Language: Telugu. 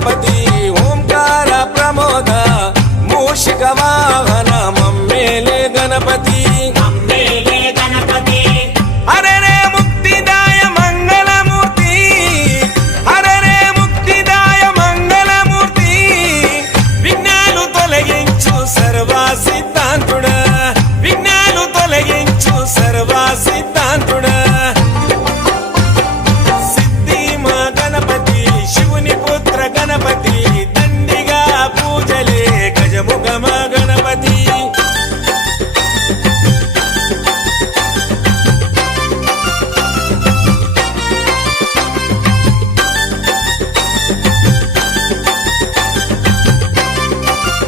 గణపతి ఓంకార ప్రమోద మూషిక వాహన మమ్మేలే గణపతి హరే రే ముక్తిదాయ మంగళమూర్తి హరే రే ముక్తిదాయ మంగళమూర్తి విఘ్నాలు తొలగించు సర్వ సిద్ధాంతుడా విఘ్నాలు తొలగించు సర్వ సిద్ధాంతుడా సిద్ధి మా గణపతి శివుని పుత్ర గణపతి దండిగా పూజలే గజముఖ మగ